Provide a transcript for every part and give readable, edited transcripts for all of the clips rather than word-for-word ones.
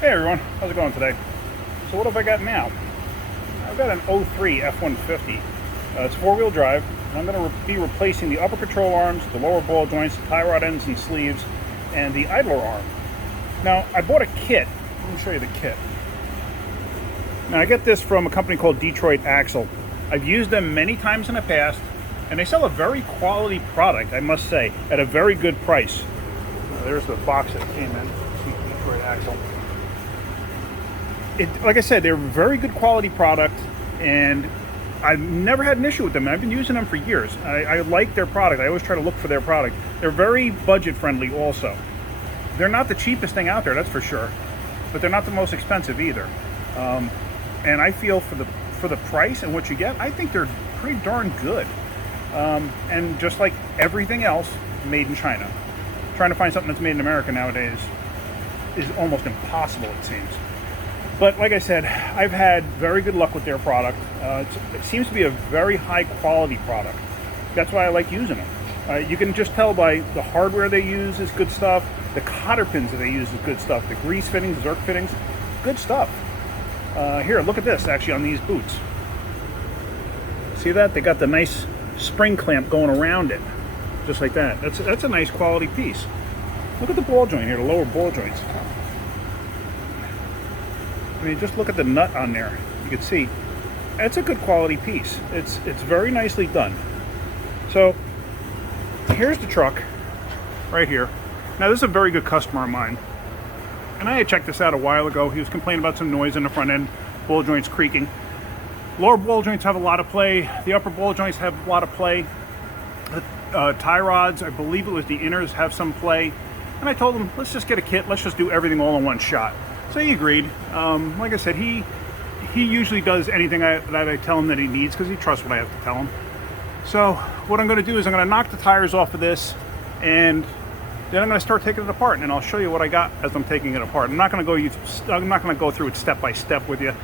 Hey everyone, how's it going today? So what have I got now? I've got an 03 F-150. It's four-wheel drive, and I'm going to be replacing the upper control arms, the lower ball joints, the tie rod ends and sleeves, and the idler arm. Now, I bought a kit. Let me show you the kit. Now, I get this from a company called Detroit Axle. I've used them many times in the past, and they sell a very quality product, I must say, at a very good price. There's the box that it came in. Detroit Axle. Like I said, they're a very good quality product, and I've never had an issue with them. I've been using them for years. I like their product. I always try to look for their product. They're very budget friendly also. They're not the cheapest thing out there, that's for sure, but they're not the most expensive either. And I feel for the price and what you get, I think they're pretty darn good. And just like everything else, made in China. Trying to find something that's made in America nowadays is almost impossible, it seems. But like I said, I've had very good luck with their product. It seems to be a very high quality product. That's why I like using them. You can just tell by the hardware they use is good stuff. The cotter pins that they use is good stuff. The grease fittings, Zerk fittings, good stuff. Here, look at this actually on these boots. See that? They got the nice spring clamp going around it. Just like that. That's a nice quality piece. Look at the ball joint here, the lower ball joints. I mean, just look at the nut on there. You can see that's a good quality piece. It's very nicely done. So here's the truck right here. Now this is a very good customer of mine, and I had checked this out a while ago. He was complaining about some noise in the front end, ball joints creaking. Lower ball joints have a lot of play. The upper ball joints have a lot of play. The tie rods, I believe it was the inners, have some play. And I told him, let's just get a kit. Let's just do everything all in one shot. So he agreed. Like I said, he usually does anything that I tell him that he needs because he trusts what I have to tell him. So what I'm going to do is I'm going to knock the tires off of this, and then I'm going to start taking it apart, and I'll show you what I got as I'm taking it apart. I'm not going to go through it step by step with you.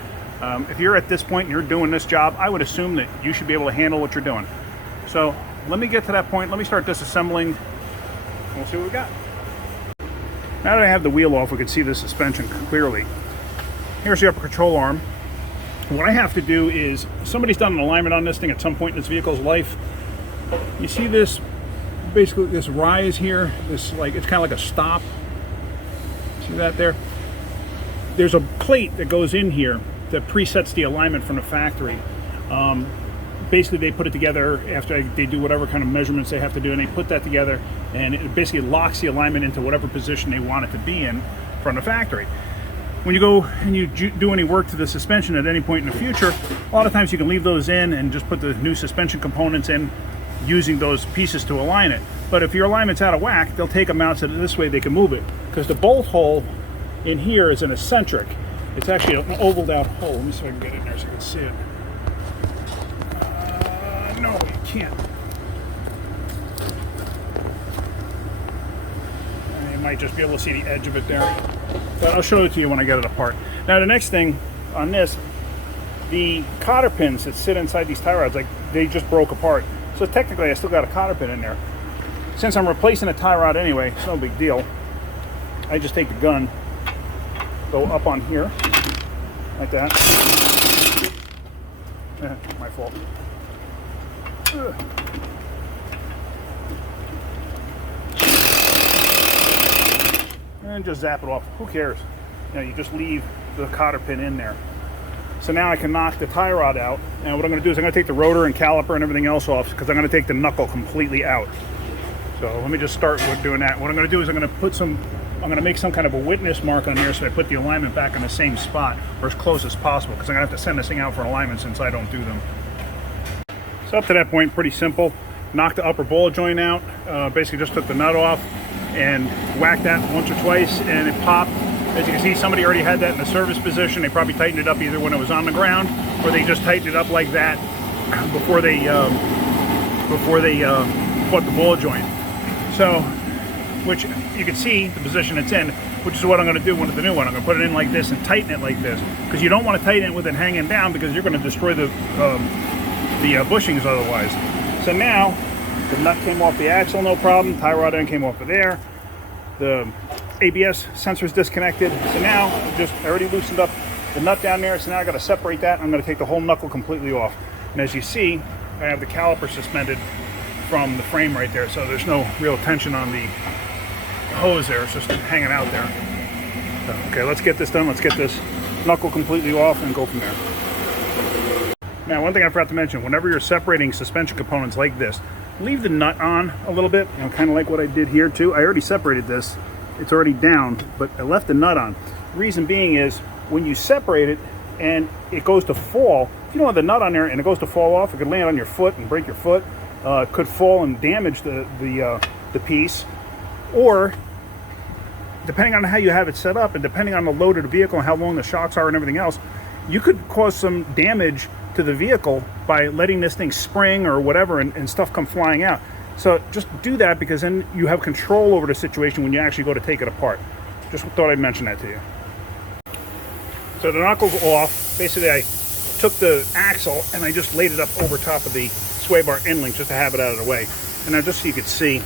If you're at this point and you're doing this job, I would assume that you should be able to handle what you're doing. So let me get to that point. Let me start disassembling, and we'll see what we got. Now that I have the wheel off, we can see the suspension clearly. Here's the upper control arm. What I have to do is, somebody's done an alignment on this thing at some point in this vehicle's life. You see this, basically this rise here, this it's kind of like a stop. See that there? There's a plate that goes in here that presets the alignment from the factory. Basically they put it together after they do whatever kind of measurements they have to do, and they put that together, and it basically locks the alignment into whatever position they want it to be in from the factory. When you go and you do any work to the suspension at any point in the future, a lot of times you can leave those in and just put the new suspension components in using those pieces to align it. But if your alignment's out of whack, they'll take them out so that this way they can move it, because the bolt hole in here is an eccentric. It's actually an ovaled out hole. Let me see if I can get in there so you can see it. No, you can't. You might just be able to see the edge of it there. But I'll show it to you when I get it apart. Now the next thing on this, the cotter pins that sit inside these tie rods, they just broke apart. So technically I still got a cotter pin in there. Since I'm replacing a tie rod anyway, it's no big deal. I just take the gun, go up on here, like that. My fault. And just zap it off. Who cares? You just leave the cotter pin in there. So now I can knock the tie rod out, and what I'm going to do is I'm going to take the rotor and caliper and everything else off, because I'm going to take the knuckle completely out. So let me just start with doing that. What I'm going to do is I'm going to make some kind of a witness mark on here, so I put the alignment back in the same spot, or as close as possible, because I'm going to have to send this thing out for alignment since I don't do them. So up to that point, pretty simple. Knocked the upper ball joint out, basically just took the nut off and whacked that once or twice, and it popped. As you can see, somebody already had that in the service position. They probably tightened it up either when it was on the ground, or they just tightened it up like that before they put the ball joint. So, which you can see the position it's in, which is what I'm going to do with the new one. I'm going to put it in like this and tighten it like this, because you don't want to tighten it with it hanging down, because you're going to destroy the bushings otherwise. So now the nut came off the axle, no problem. Tie rod end came off of there. The ABS sensor's disconnected. So now I already loosened up the nut down there. So now I got to separate that. I'm going to take the whole knuckle completely off. And as you see, I have the caliper suspended from the frame right there. So there's no real tension on the hose there. It's just hanging out there. So, okay, let's get this done. Let's get this knuckle completely off and go from there. Now, one thing I forgot to mention, whenever you're separating suspension components like this, leave the nut on a little bit, kind of like what I did here too. I already separated this. It's already down, but I left the nut on. The reason being is when you separate it and it goes to fall, if you don't have the nut on there and it goes to fall off, it could land on your foot and break your foot. It could fall and damage the piece. Or, depending on how you have it set up and depending on the load of the vehicle and how long the shocks are and everything else, you could cause some damage to the vehicle by letting this thing spring or whatever and stuff come flying out. So just do that, because then you have control over the situation when you actually go to take it apart. Just thought I'd mention that to you. So the knuckle's off. Basically, I took the axle and I just laid it up over top of the sway bar end link just to have it out of the way. And now just so you could see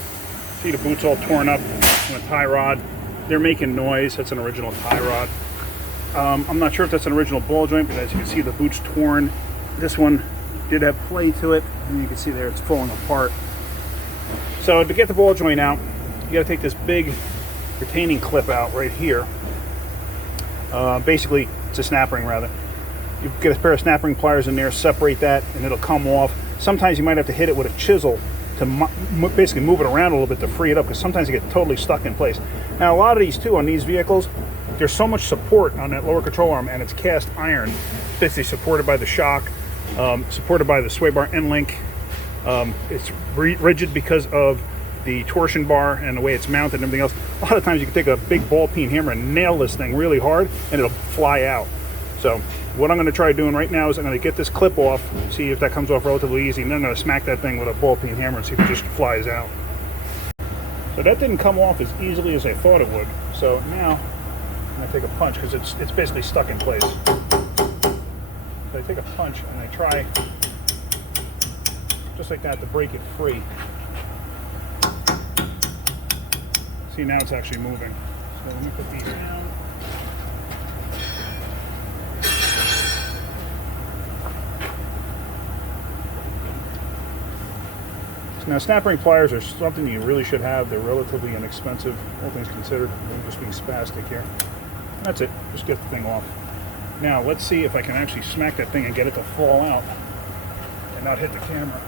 the boot's all torn up on a tie rod. They're making noise. That's an original tie rod. I'm not sure if that's an original ball joint, but as you can see, the boot's torn. This one did have play to it, and you can see there it's falling apart. So to get the ball joint out, you got to take this big retaining clip out right here. Basically, it's a snap ring rather. You get a pair of snap ring pliers in there, separate that, and it'll come off. Sometimes you might have to hit it with a chisel to basically move it around a little bit to free it up, because sometimes you get totally stuck in place. Now, a lot of these too, on these vehicles, there's so much support on that lower control arm, and it's cast iron. It's basically supported by the shock, supported by the sway bar end link. It's rigid because of the torsion bar and the way it's mounted and everything else. A lot of times you can take a big ball peen hammer and nail this thing really hard and it'll fly out. So what I'm going to try doing right now is I'm going to get this clip off, see if that comes off relatively easy, and then I'm going to smack that thing with a ball peen hammer and see if it just flies out. So that didn't come off as easily as I thought it would. So now I'm going to take a punch, because it's basically stuck in place. So I take a punch and I try just like that to break it free. See, now it's actually moving. So let me put these down. So now, snap ring pliers are something you really should have. They're relatively inexpensive, all things considered. I'm just being spastic here. That's it. Just get the thing off. Now, let's see if I can actually smack that thing and get it to fall out and not hit the camera.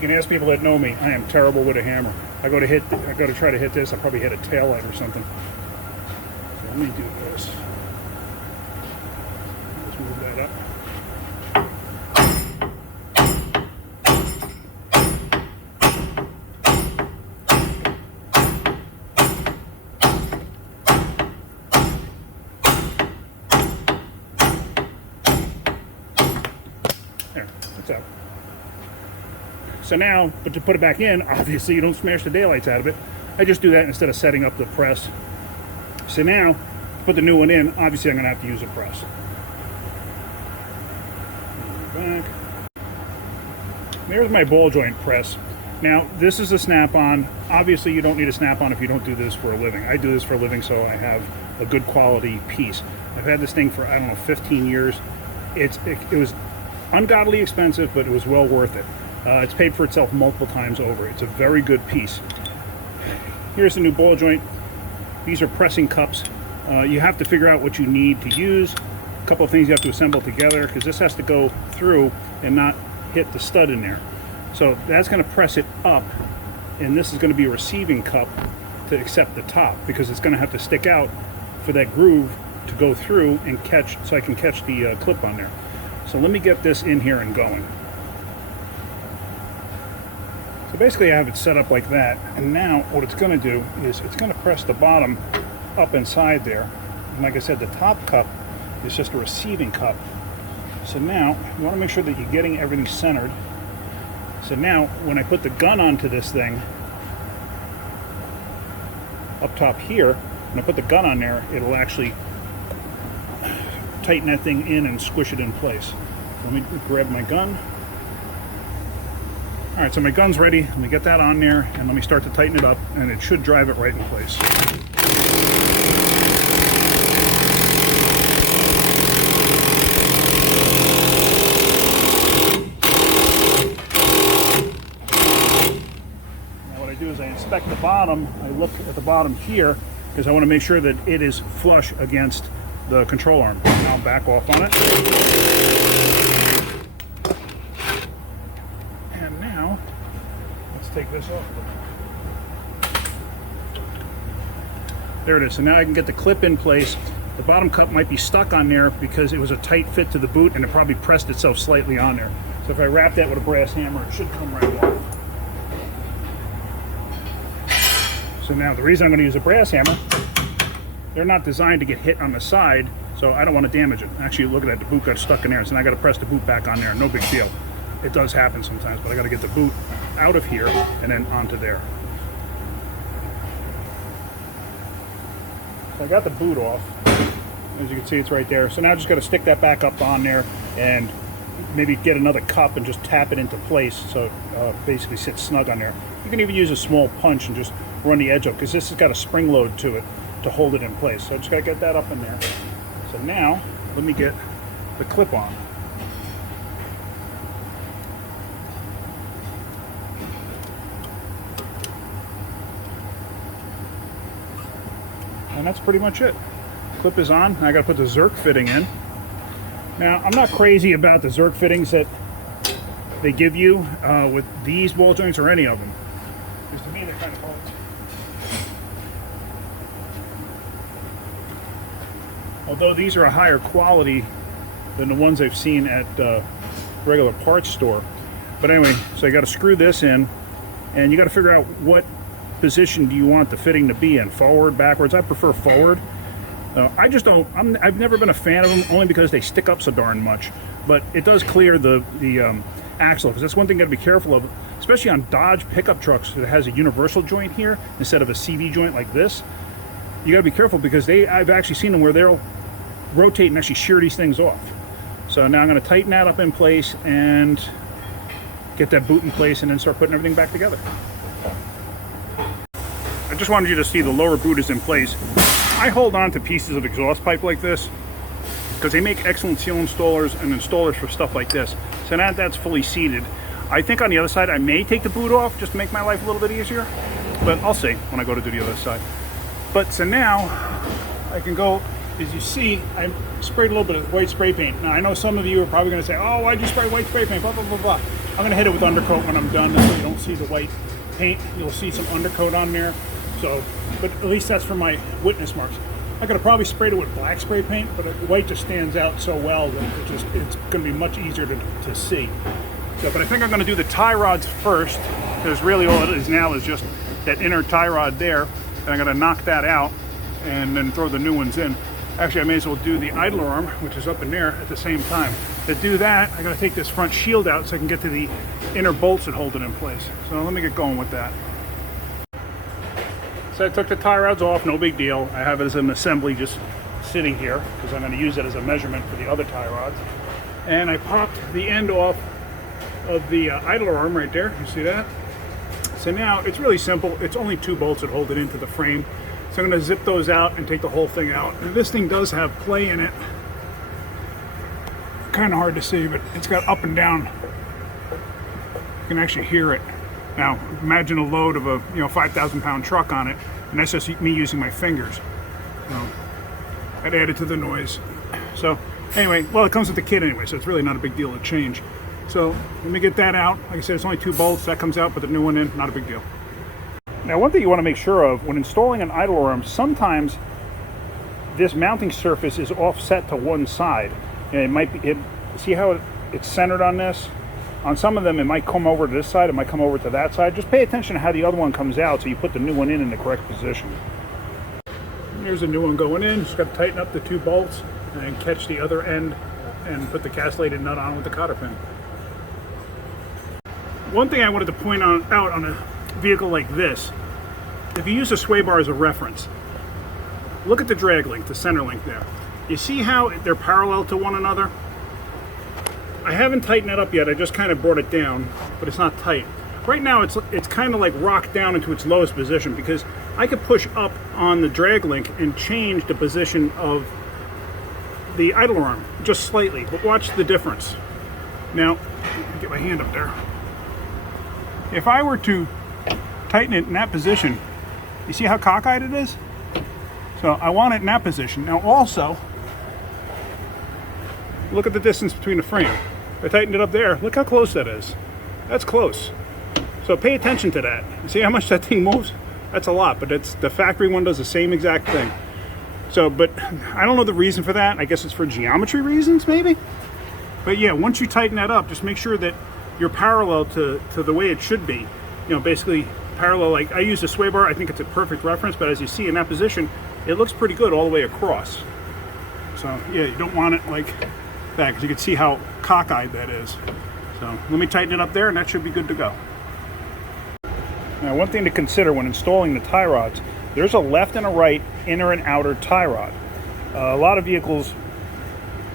You can ask people that know me, I am terrible with a hammer. I go to try to hit this, I probably hit a taillight or something. So let me do this. Let's move that up. There, that's out. So now, but to put it back in, obviously you don't smash the daylights out of it. I just do that instead of setting up the press. So now, to put the new one in, obviously I'm going to have to use a press. Back. There's my ball joint press. Now, this is a snap-on. Obviously, you don't need a snap-on if you don't do this for a living. I do this for a living, so I have a good quality piece. I've had this thing for, I don't know, 15 years. It was ungodly expensive, but it was well worth it. It's paid for itself multiple times over. It's a very good piece. Here's the new ball joint. These are pressing cups. You have to figure out what you need to use. A couple of things you have to assemble together, because this has to go through and not hit the stud in there. So that's going to press it up, and this is going to be a receiving cup to accept the top, because it's going to have to stick out for that groove to go through and catch, so I can catch the clip on there. So let me get this in here and going. So basically I have it set up like that, and now what it's going to do is it's going to press the bottom up inside there. And like I said, the top cup is just a receiving cup. So now you want to make sure that you're getting everything centered. So now when I put the gun onto this thing up top here, when I put the gun on there, it'll actually tighten that thing in and squish it in place. Let me grab my gun. All right, so my gun's ready. Let me get that on there and let me start to tighten it up, and it should drive it right in place. As I inspect the bottom, I look at the bottom here because I want to make sure that it is flush against the control arm. Now I'll back off on it. And now, let's take this off. There it is. So now I can get the clip in place. The bottom cup might be stuck on there because it was a tight fit to the boot and it probably pressed itself slightly on there. So if I wrap that with a brass hammer, it should come right off. So now the reason I'm going to use a brass hammer, they're not designed to get hit on the side, so I don't want to damage it. Actually, look at that, the boot got stuck in there, so now I got to press the boot back on there. No big deal. It does happen sometimes, but I got to get the boot out of here and then onto there. So I got the boot off. As you can see, it's right there. So now I just got to stick that back up on there and maybe get another cup and just tap it into place so it basically sits snug on there. You can even use a small punch and just run the edge up because this has got a spring load to it to hold it in place. So I just got to get that up in there. So now let me get the clip on. And that's pretty much it. Clip is on. I got to put the Zerk fitting in. Now I'm not crazy about the Zerk fittings that they give you with these ball joints or any of them. Because to me they're kind of hard. Although these are a higher quality than the ones I've seen at regular parts store. But anyway, so you got to screw this in, and you got to figure out what position do you want the fitting to be in, forward, backwards. I prefer forward. I just don't. I've never been a fan of them, only because they stick up so darn much. But it does clear the axle, because that's one thing you got to be careful of, especially on Dodge pickup trucks that has a universal joint here instead of a CV joint like this. You got to be careful because I've actually seen them where they'll rotate and actually shear these things off. So now I'm going to tighten that up in place and get that boot in place and then start putting everything back together. I just wanted you to see the lower boot is in place. I hold on to pieces of exhaust pipe like this because they make excellent seal installers and installers for stuff like this. So now that's fully seated. I think on the other side I may take the boot off just to make my life a little bit easier, but I'll see when I go to do the other side. But so now I can go. As you see, I sprayed a little bit of white spray paint. Now I know some of you are probably going to say, oh, why'd you spray white spray paint, blah, blah, blah, blah. I'm going to hit it with undercoat when I'm done so you don't see the white paint. You'll see some undercoat on there. So, but at least that's for my witness marks. I could have probably sprayed it with black spray paint, but white just stands out so well that it's going to be much easier to see. So, but I think I'm going to do the tie rods first, because really all it is now is just that inner tie rod there. And I'm going to knock that out and then throw the new ones in. Actually, I may as well do the idler arm, which is up in there, at the same time. To do that, I got to take this front shield out so I can get to the inner bolts that hold it in place. So let me get going with that. So I took the tie rods off, no big deal. I have it as an assembly just sitting here because I'm going to use it as a measurement for the other tie rods. And I popped the end off of the idler arm right there. You see that? So now it's really simple. It's only 2 bolts that hold it into the frame. So I'm going to zip those out and take the whole thing out. And this thing does have play in it. Kind of hard to see, but it's got up and down. You can actually hear it. Now, imagine a load of a 5,000-pound truck on it, and that's just me using my fingers. So that added to the noise. So anyway, well, it comes with the kit anyway, so it's really not a big deal to change. So let me get that out. Like I said, it's only 2 bolts. That comes out, put the new one in. Not a big deal. Now, one thing you want to make sure of when installing an idler arm, sometimes this mounting surface is offset to one side. And it might be, see how it's centered on this? On some of them, it might come over to this side, it might come over to that side. Just pay attention to how the other one comes out so you put the new one in the correct position. Here's a new one going in. Just got to tighten up the 2 bolts and catch the other end and put the castellated nut on with the cotter pin. One thing I wanted to point out on a vehicle like this, if you use a sway bar as a reference, look at the drag link, the center link there. You see how they're parallel to one another? I haven't tightened it up yet, I just kind of brought it down, but it's not tight. right now it's kind of like rocked down into its lowest position, because I could push up on the drag link and change the position of the idler arm just slightly, but watch the difference. Now, get my hand up there. If I were to tighten it in that position, you see how cockeyed it is? So I want it in that position. Now also, look at the distance between the frame. I tightened it up there. Look how close that is. That's close. So pay attention to that. You see how much that thing moves? That's a lot, but it's the factory one does the same exact thing. So, but I don't know the reason for that. I guess it's for geometry reasons, maybe? But yeah, once you tighten that up, just make sure that you're parallel to the way it should be. You know, basically parallel, like I use the sway bar. I think it's a perfect reference, but as you see in that position, it looks pretty good all the way across. So yeah, you don't want it like that, because you can see how cockeyed that is. So let me tighten it up there, and that should be good to go. Now, one thing to consider when installing the tie rods, there's a left and a right inner and outer tie rod. A lot of vehicles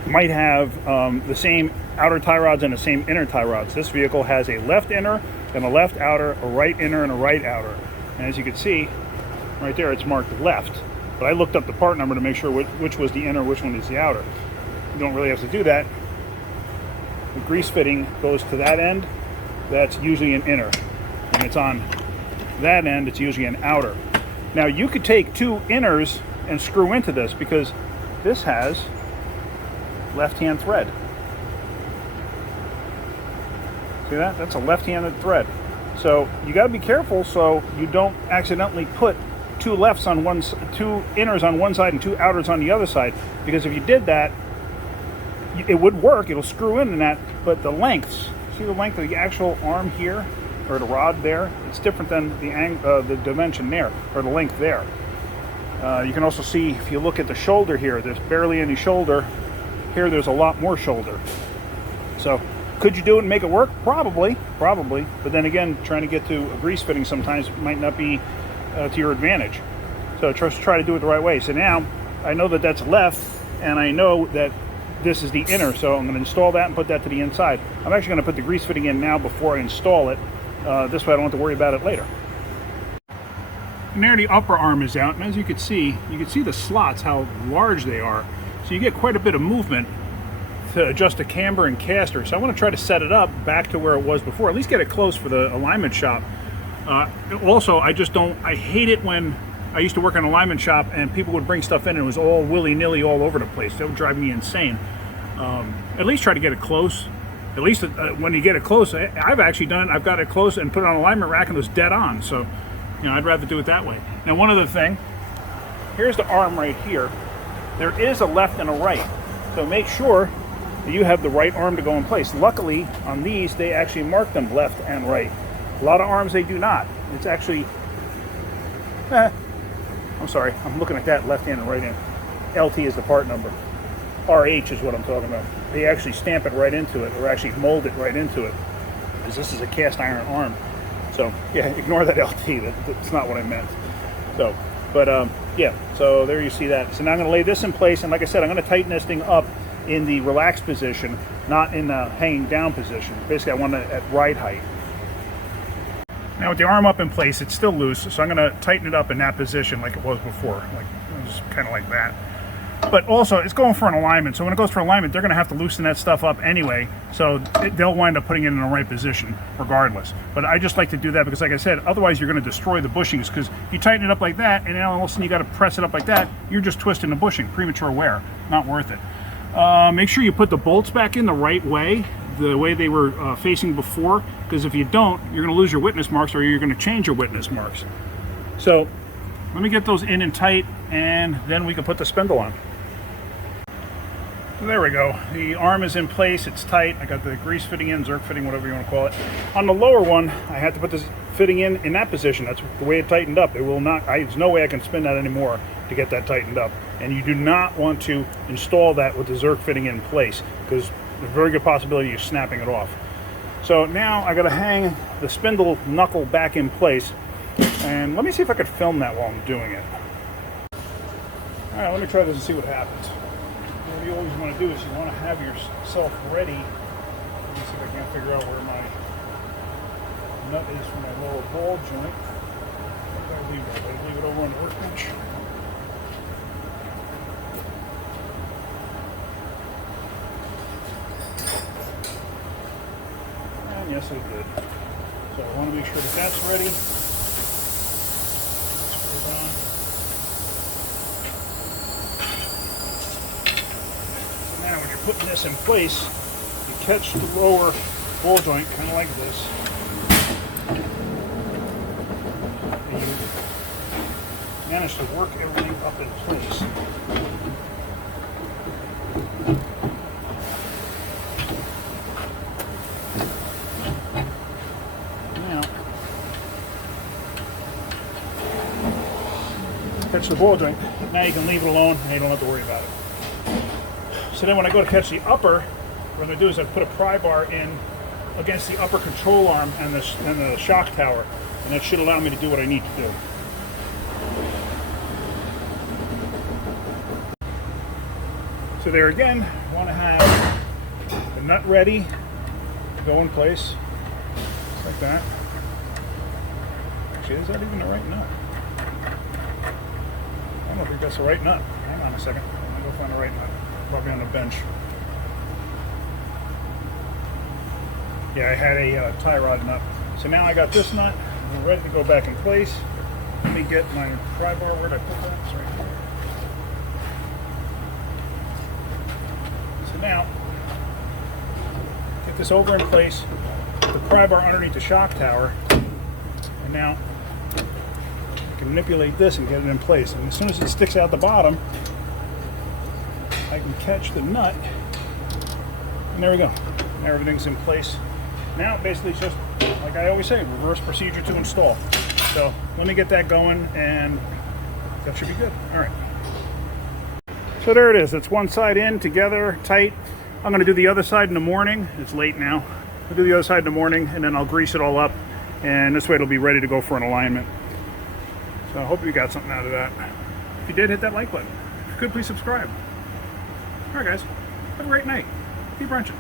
might have the same outer tie rods and the same inner tie rods. This vehicle has a left inner and a left outer, a right inner and a right outer. And as you can see, right there, it's marked left. But I looked up the part number to make sure which was the inner, which one is the outer. You don't really have to do that. The grease fitting goes to that end. That's usually an inner. And it's on that end, it's usually an outer. Now you could take two inners and screw into this, because this has left-hand thread. See that? That's a left-handed thread. So you got to be careful so you don't accidentally put two lefts on one, two inners on one side and two outers on the other side, because if you did that, it would work. It'll screw in that, but the lengths, see the length of the actual arm here, or the rod there, it's different than the dimension there, or the length there. You can also see, if you look at the shoulder here, there's barely any shoulder. Here there's a lot more shoulder. So could you do it and make it work? Probably. But then again, trying to get to a grease fitting sometimes might not be to your advantage. So just try to do it the right way. So now I know that that's left, and I know that this is the inner, so I'm going to install that and put that to the inside. I'm actually going to put the grease fitting in now before I install it. This way I don't have to worry about it later. And there the upper arm is out, and as you can see the slots, how large they are. So you get quite a bit of movement to adjust the camber and caster. So I want to try to set it up back to where it was before, at least get it close for the alignment shop. Also, I hate it when I used to work in an alignment shop and people would bring stuff in and it was all willy-nilly all over the place. That would drive me insane. At least try to get it close. At least when you get it close, I've actually done it. I've got it close and put it on an alignment rack and it was dead on. So, you know, I'd rather do it that way. Now, one other thing, here's the arm right here. There is a left and a right. So make sure that you have the right arm to go in place. Luckily, on these, they actually mark them left and right. A lot of arms, they do not. It's actually, I'm sorry, I'm looking at that left hand and right hand. LT is the part number. RH is what I'm talking about. They actually stamp it right into it, or actually mold it right into it, because this is a cast iron arm. So yeah, ignore that LT. That's not what I meant. So, but yeah. So there you see that. So now I'm going to lay this in place, and like I said, I'm going to tighten this thing up in the relaxed position, not in the hanging down position. Basically, I want it at ride height. Now with the arm up in place, it's still loose, so I'm going to tighten it up in that position like it was before, like just kind of like that. But also, it's going for an alignment, so when it goes for alignment, they're going to have to loosen that stuff up anyway, so they'll wind up putting it in the right position regardless. But I just like to do that because, like I said, otherwise you're going to destroy the bushings, because you tighten it up like that, and then all of a sudden you got to press it up like that, you're just twisting the bushing. Premature wear. Not worth it. Make sure you put the bolts back in the right way, the way they were facing before, because if you don't, you're going to lose your witness marks, or you're going to change your witness marks. So let me get those in and tight, and then we can put the spindle on. So there we go. The arm is in place. It's tight. I got the grease fitting in, Zerk fitting, whatever you want to call it. On the lower one, I had to put this fitting in that position. That's the way it tightened up. It will not. There's no way I can spin that anymore to get that tightened up. And you do not want to install that with the Zerk fitting in place, because there's a very good possibility of snapping it off. So now I got to hang the spindle knuckle back in place. And let me see if I could film that while I'm doing it. All right, let me try this and see what happens. What you always want to do is you want to have yourself ready. Let me see if I can't figure out where my nut is for my lower ball joint. I'll leave it over on the workbench. And yes, I did. So I want to make sure that that's ready. Screw it on. So now when you're putting this in place, you catch the lower ball joint kind of like this. And you manage to work everything up in place. Now, catch the ball joint. Now you can leave it alone and you don't have to worry about it. So then when I go to catch the upper, what I'm going to do is I put a pry bar in against the upper control arm and the shock tower, and that should allow me to do what I need to do. So there again, I want to have the nut ready to go in place, just like that. Actually, is that even the right nut? I don't think that's the right nut. Hang on a second, I'm going to go find the right nut. Probably on the bench. Yeah, I had a tie rod nut. So now I got this nut. I'm ready to go back in place. Let me get my pry bar. Where'd I put that? It's right here. So now, get this over in place. Put the pry bar underneath the shock tower. And now, I can manipulate this and get it in place. And as soon as it sticks out the bottom, I can catch the nut. And there we go. Now everything's in place. Now basically it's just, like I always say, reverse procedure to install. So let me get that going and that should be good. All right. So there it is. It's one side in, together, tight. I'm going to do the other side in the morning. It's late now. I'll do the other side in the morning and then I'll grease it all up. And this way it'll be ready to go for an alignment. So I hope you got something out of that. If you did, hit that like button. If you could, please subscribe. All right, guys. Have a great night. Keep wrenching.